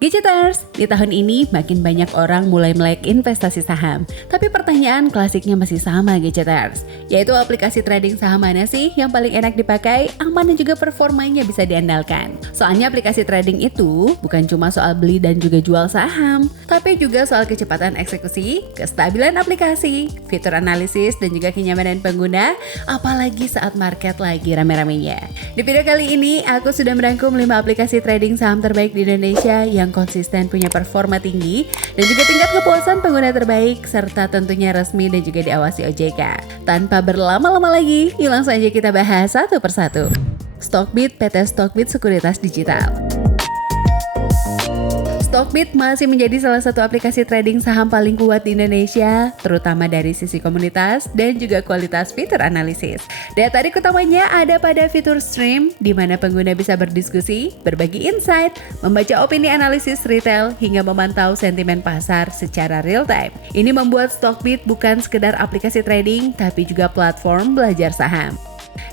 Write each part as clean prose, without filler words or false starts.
Gadgeters, di tahun ini makin banyak orang mulai melek investasi saham. Tapi pertanyaan klasiknya masih sama Gadgeters, yaitu aplikasi trading saham mana sih yang paling enak dipakai, aman dan juga performanya bisa diandalkan. Soalnya aplikasi trading itu bukan cuma soal beli dan juga jual saham, tapi juga soal kecepatan eksekusi, kestabilan aplikasi, fitur analisis dan juga kenyamanan pengguna, apalagi saat market lagi rame-ramenya. Di video kali ini, aku sudah merangkum 5 aplikasi trading saham terbaik di Indonesia yang konsisten punya performa tinggi dan juga tingkat kepuasan pengguna terbaik serta tentunya resmi dan juga diawasi OJK. Tanpa berlama-lama lagi, yuk langsung aja kita bahas satu persatu. Stockbit PT Stockbit Sekuritas Digital. Stockbit masih menjadi salah satu aplikasi trading saham paling kuat di Indonesia, terutama dari sisi komunitas dan juga kualitas fitur analisis. Daya tarik utamanya ada pada fitur stream, di mana pengguna bisa berdiskusi, berbagi insight, membaca opini analisis retail, hingga memantau sentimen pasar secara real time. Ini membuat Stockbit bukan sekedar aplikasi trading, tapi juga platform belajar saham.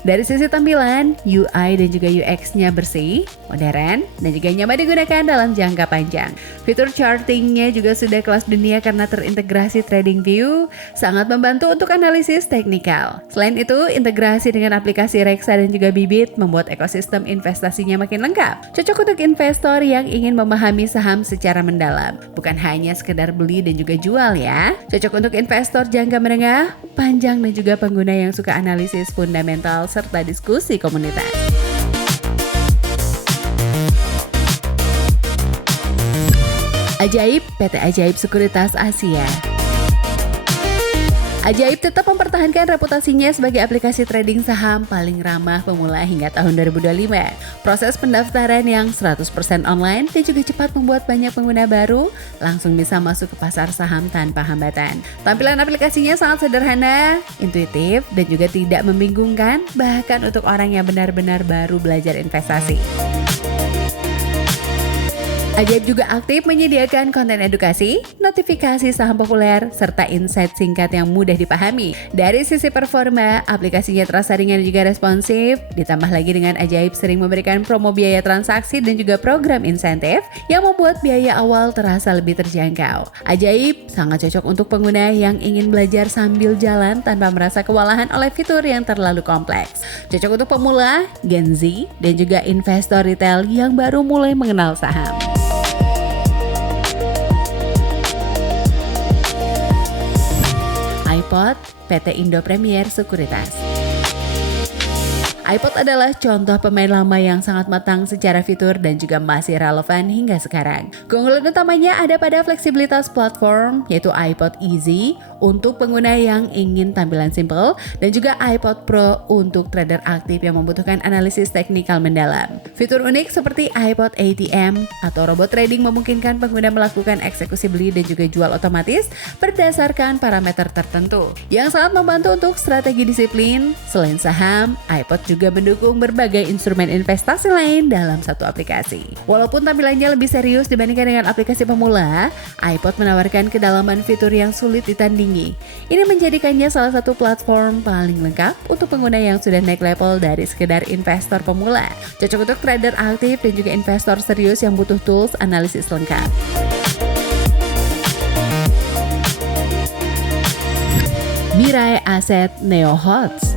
Dari sisi tampilan, UI dan juga UX-nya bersih, modern, dan juga nyaman digunakan dalam jangka panjang. Fitur charting-nya juga sudah kelas dunia karena terintegrasi TradingView, sangat membantu untuk analisis teknikal. Selain itu, integrasi dengan aplikasi Reksa dan juga Bibit membuat ekosistem investasinya makin lengkap. Cocok untuk investor yang ingin memahami saham secara mendalam, bukan hanya sekedar beli dan juga jual ya. Cocok untuk investor jangka menengah, panjang dan juga pengguna yang suka analisis fundamental serta diskusi komunitas. Ajaib PT Ajaib Sekuritas Asia. Ajaib tetap mempertahankan reputasinya sebagai aplikasi trading saham paling ramah pemula hingga tahun 2025. Proses pendaftaran yang 100% online dan juga cepat membuat banyak pengguna baru langsung bisa masuk ke pasar saham tanpa hambatan. Tampilan aplikasinya sangat sederhana, intuitif, dan juga tidak membingungkan, bahkan untuk orang yang benar-benar baru belajar investasi. Ajaib juga aktif menyediakan konten edukasi, notifikasi saham populer, serta insight singkat yang mudah dipahami. Dari sisi performa, aplikasinya terasa ringan dan juga responsif, ditambah lagi dengan Ajaib sering memberikan promo biaya transaksi dan juga program insentif yang membuat biaya awal terasa lebih terjangkau. Ajaib sangat cocok untuk pengguna yang ingin belajar sambil jalan tanpa merasa kewalahan oleh fitur yang terlalu kompleks. Cocok untuk pemula, Gen Z, dan juga investor retail yang baru mulai mengenal saham. iPod PT Indo Premier Sekuritas. iPod adalah contoh pemain lama yang sangat matang secara fitur dan juga masih relevan hingga sekarang. Keunggulan utamanya ada pada fleksibilitas platform, yaitu iPod Easy untuk pengguna yang ingin tampilan simple dan juga iPod Pro untuk trader aktif yang membutuhkan analisis teknikal mendalam. Fitur unik seperti iPod ATM atau robot trading memungkinkan pengguna melakukan eksekusi beli dan juga jual otomatis berdasarkan parameter tertentu yang sangat membantu untuk strategi disiplin. Selain saham, iPod juga mendukung berbagai instrumen investasi lain dalam satu aplikasi. Walaupun tampilannya lebih serius dibandingkan dengan aplikasi pemula, iPod menawarkan kedalaman fitur yang sulit ditandingi. Ini menjadikannya salah satu platform paling lengkap untuk pengguna yang sudah naik level dari sekedar investor pemula. Cocok untuk trader aktif dan juga investor serius yang butuh tools analisis lengkap. Mirai Asset Neo HOTS.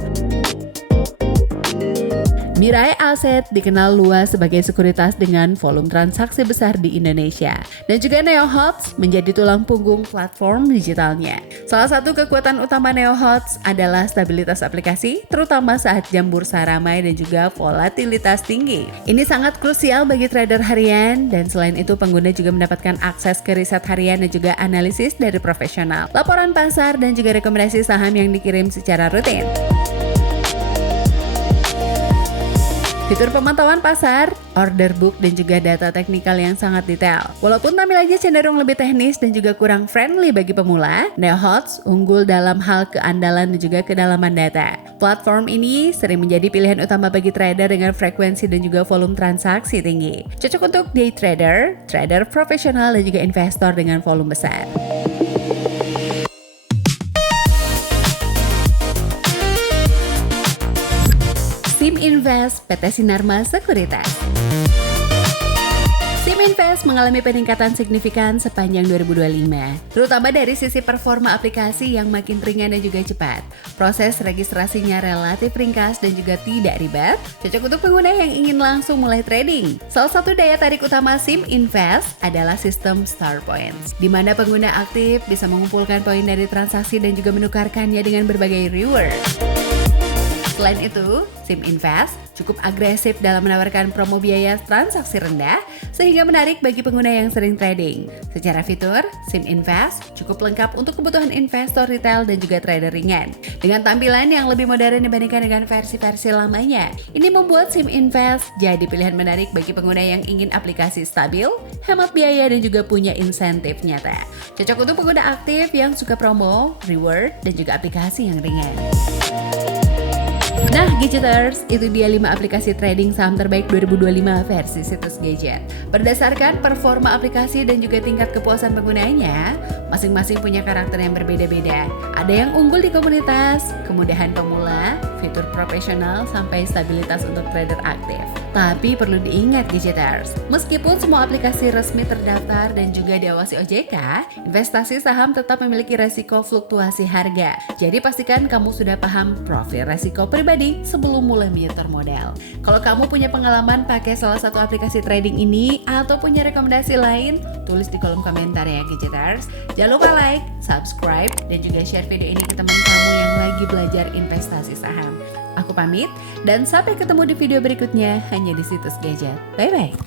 Mirai Asset dikenal luas sebagai sekuritas dengan volume transaksi besar di Indonesia. Dan juga Neo HOTS menjadi tulang punggung platform digitalnya. Salah satu kekuatan utama Neo HOTS adalah stabilitas aplikasi, terutama saat jam bursa ramai dan juga volatilitas tinggi. Ini sangat krusial bagi trader harian, dan selain itu pengguna juga mendapatkan akses ke riset harian dan juga analisis dari profesional, laporan pasar, dan juga rekomendasi saham yang dikirim secara rutin. Fitur pemantauan pasar, order book, dan juga data teknikal yang sangat detail. Walaupun tampilannya cenderung lebih teknis dan juga kurang friendly bagi pemula, Neo HOTS unggul dalam hal keandalan dan juga kedalaman data. Platform ini sering menjadi pilihan utama bagi trader dengan frekuensi dan juga volume transaksi tinggi. Cocok untuk day trader, trader profesional, dan juga investor dengan volume besar. Sim Invest PT Sinarmas Sekuritas. Sim Invest mengalami peningkatan signifikan sepanjang 2025, terutama dari sisi performa aplikasi yang makin ringan dan juga cepat. Proses registrasinya relatif ringkas dan juga tidak ribet, cocok untuk pengguna yang ingin langsung mulai trading. Salah satu daya tarik utama SIM Invest adalah sistem Star Points, di mana pengguna aktif bisa mengumpulkan poin dari transaksi dan juga menukarkannya dengan berbagai reward. Selain itu, SIM Invest cukup agresif dalam menawarkan promo biaya transaksi rendah sehingga menarik bagi pengguna yang sering trading. Secara fitur, SIM Invest cukup lengkap untuk kebutuhan investor retail dan juga trader ringan. Dengan tampilan yang lebih modern dibandingkan dengan versi-versi lamanya, ini membuat SIM Invest jadi pilihan menarik bagi pengguna yang ingin aplikasi stabil, hemat biaya dan juga punya insentif nyata. Cocok untuk pengguna aktif yang suka promo, reward, dan juga aplikasi yang ringan. Nah, Gadgeters, itu dia 5 aplikasi trading saham terbaik 2025 versi situs Gadget. Berdasarkan performa aplikasi dan juga tingkat kepuasan penggunanya, masing-masing punya karakter yang berbeda-beda. Ada yang unggul di komunitas, kemudahan pemula, fitur profesional, sampai stabilitas untuk trader aktif. Tapi perlu diingat Gadgeters, meskipun semua aplikasi resmi terdaftar dan juga diawasi OJK, investasi saham tetap memiliki resiko fluktuasi harga. Jadi pastikan kamu sudah paham profil resiko pribadi sebelum mulai menyetor modal. Kalau kamu punya pengalaman pakai salah satu aplikasi trading ini atau punya rekomendasi lain, tulis di kolom komentar ya Gadgeters. Jangan lupa like, subscribe, dan juga share video ini ke teman kamu yang lagi belajar investasi saham. Aku pamit dan sampai ketemu di video berikutnya hanya di situs Gadget. Bye bye.